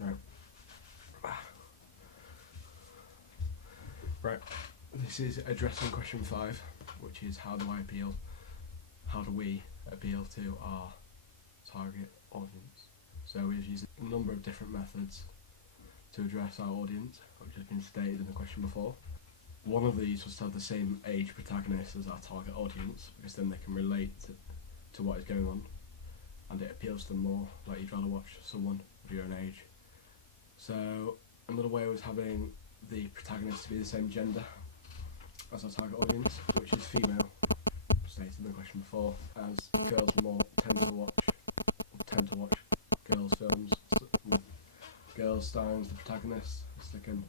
Right. Right. This is addressing question 5, which is how do we appeal to our target audience? So we've used a number of different methods to address our audience, which has been stated in the question before. One of these was to have the same age protagonist as our target audience, because then they can relate to what is going on, and it appeals to them more, like you'd rather watch someone of your own age. So another way was having the protagonist to be the same gender as our target audience, which is female, stated in the question before, as girls more tend to watch girls' films with girls starring as the protagonists, so they can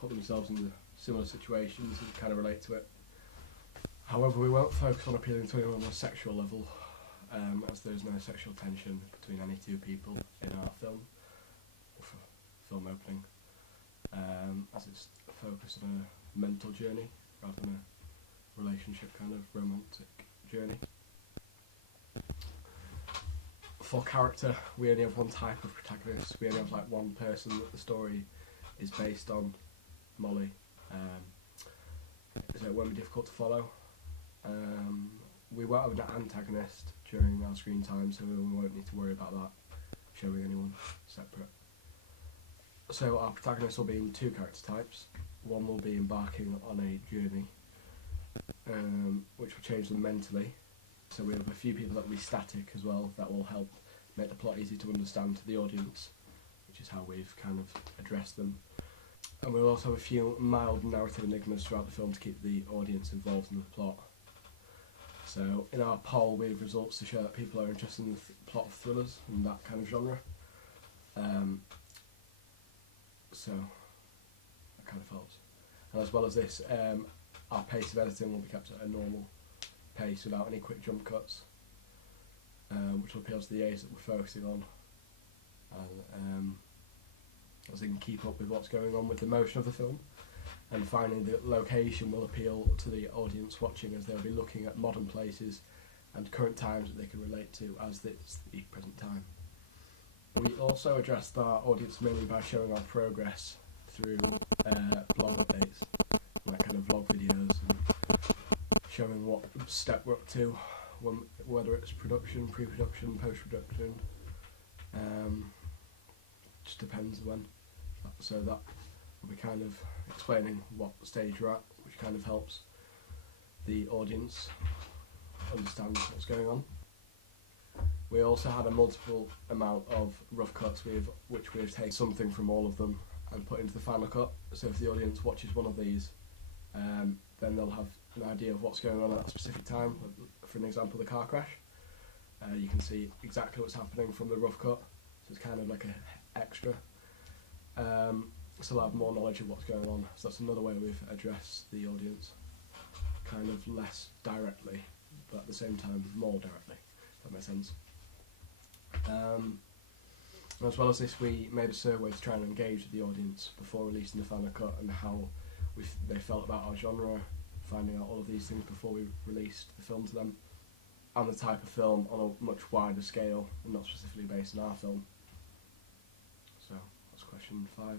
put themselves in similar situations and kind of relate to it. However, we won't focus on appealing to anyone on a sexual level, as there is no sexual tension between any two people in our film, or for film opening, as it's focused on a mental journey rather than a relationship kind of romantic journey. For character, we only have one type of protagonist. We only have like one person that the story is based on, Molly. So it won't be difficult to follow. We won't have an antagonist during our screen time, so we won't need to worry about that showing anyone separate. So our protagonist will be in two character types. One will be embarking on a journey, which will change them mentally. So we have a few people that will be static as well, that will help make the plot easy to understand to the audience, which is how we've kind of addressed them. And we'll also have a few mild narrative enigmas throughout the film to keep the audience involved in the plot. So in our poll we have results to show that people are interested in the plot of thrillers and that kind of genre. So that kind of helps. And as well as this, our pace of editing will be kept at a normal pace without any quick jump cuts, which will appeal to the age that we're focusing on, and as they can keep up with what's going on with the motion of the film. And finally, the location will appeal to the audience watching, as they'll be looking at modern places and current times that they can relate to, as it's the present time. We also addressed our audience mainly by showing our progress through blog updates, like kind of vlog videos, and showing what step we're up to, whether it's production, pre-production, post-production. Just depends when. So that will be kind of explaining what stage we're at, which kind of helps the audience understand what's going on. We also had a multiple amount of rough cuts, which we've taken something from all of them and put into the final cut. So if the audience watches one of these, then they'll have an idea of what's going on at that specific time. For an example, the car crash. You can see exactly what's happening from the rough cut, so it's kind of like an extra. So they'll have more knowledge of what's going on. So that's another way we've addressed the audience, kind of less directly, but at the same time more directly, if that makes sense. As well as this, we made a survey to try and engage the audience before releasing the final cut, and how they felt about our genre, finding out all of these things before we released the film to them, and the type of film on a much wider scale and not specifically based on our film. So that's question 5.